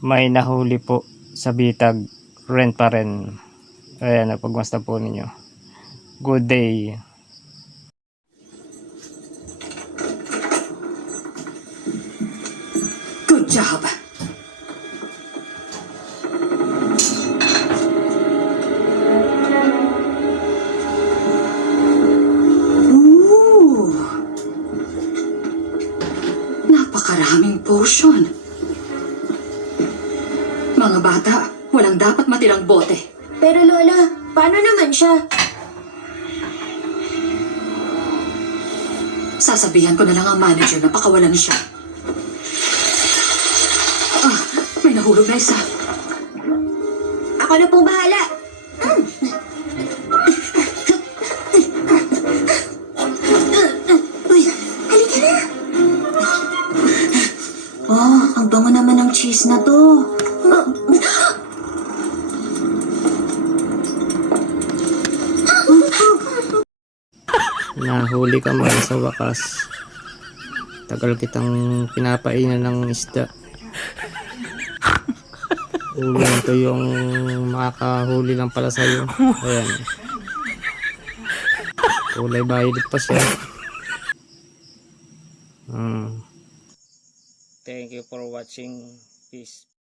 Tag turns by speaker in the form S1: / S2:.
S1: may nahuli po sa bitag rent pa rin ayan napagmasta po ninyo good day
S2: Good job. Ooh. Napakaraming potion. Mga bata, walang dapat matirang bote.
S3: Pero Lola, paano naman siya?
S2: Sasabihan ko na lang ang manager na pakawalan siya. Ah, may nahulog na isa.
S3: Ako na pong bahala. Uy, halika na. Oh, ang bango naman ng cheese na to.
S1: Nahuli ka man sa wakas. Tagal kitang pinapainan ng isda. Uling to yung makakahuli lang pala sa'yo. Ayan. Kulay violet pa siya. Hmm. thank you for watching. Peace